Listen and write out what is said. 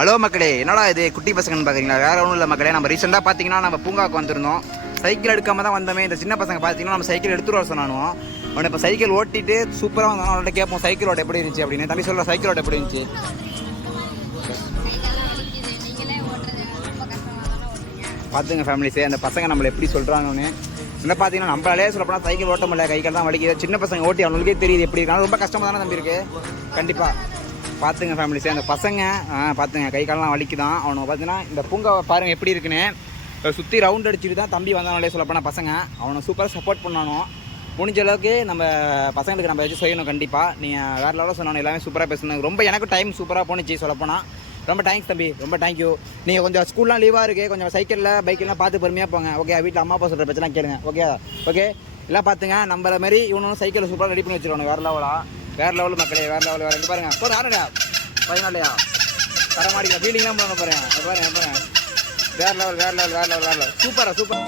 Hello மக்களே, என்னடா இது குட்டி பசங்கன்னு பார்க்குறீங்களா? வேறு ஒன்றும் இல்லை மக்களே. நம்ம ரீசெண்டாக பார்த்தீங்கன்னா நம்ம பூங்காவுக்கு வந்திருந்தோம். சைக்கிள் எடுக்காம தான் வந்தோமே. இந்த சின்ன பசங்க பார்த்தீங்கன்னா நம்ம சைக்கிள் எடுத்துகிட்டு வர சொன்னானுவோம். அவனை இப்போ சைக்கிள் ஓட்டிட்டு சூப்பராக வந்தாலும் அவன்கிட்ட கேட்போம் சைக்கிள் ஓட்ட எப்படி இருந்துச்சு அப்படின்னு. தம்பி சொல்கிற சைக்கிள் ஓட்ட எப்படி இருந்துச்சு? பார்த்துங்க ஃபேமிலிஸே, அந்த பசங்க நம்மளை எப்படி சொல்கிறாங்கன்னு. என்ன பார்த்தீங்கன்னா நம்மளாலே சொல்லப்போனால் சைக்கிள் ஓட்ட முடியல, கைகள் தான் வலிக்குது. சின்ன பசங்க ஓட்டி அவங்களுக்கே தெரியுது எப்படி இருக்காங்க. ரொம்ப கஷ்டமாக தானே தம்பி இருக்குது. கண்டிப்பாக பார்த்துங்க ஃபேமிலிஸே, அந்த பசங்க பார்த்துங்க கை காலெலாம் வலிக்குதான். அவனை பார்த்தீங்கன்னா இந்த பூங்காவை பாருங்கள் எப்படி இருக்குன்னு. சுற்றி ரவுண்ட் அடிச்சுட்டு தான் தம்பி வந்தானே சொல்லப்போனால் பசங்க அவனை சூப்பராக சப்போர்ட் பண்ணானோ. முடிஞ்ச அளவுக்கு நம்ம பசங்களுக்கு நம்ம வச்சு செய்யணும். கண்டிப்பாக நீங்கள் வேறு லெவலில் சொன்னானோ, எல்லாமே சூப்பராக பேசணும். ரொம்ப எனக்கு டைம் சூப்பராக போணுச்சு சொல்லப்போனால். ரொம்ப தேங்க்ஸ் தம்பி, ரொம்ப தேங்க்யூ. நீங்கள் கொஞ்சம் ஸ்கூல்லாம் லீவாக இருக்குது, கொஞ்சம் சைக்கிளில் பைக்கெல்லாம் பார்த்து பொறுமையாக போங்க. ஓகே, வீட்டில் அம்மா அப்பா சொல்கிற பிரச்சனை கேளுங்க. ஓகே ஓகே எல்லாம் பார்த்துங்க. நம்மள மாதிரி இவனும் சைக்கிளை சூப்பராக ரெடி பண்ணி வச்சுருவானு. வேறு லெவல் மக்களே, வேறு லெவல். வேறு எங்கே பாருங்கள் போகிற ஆரடா பதினாலையா தர மாதிரி ஃபீலிங்லாம் பண்ண போகிறேன். பாருங்க வேறு லெவல் சூப்பராக சூப்பர்.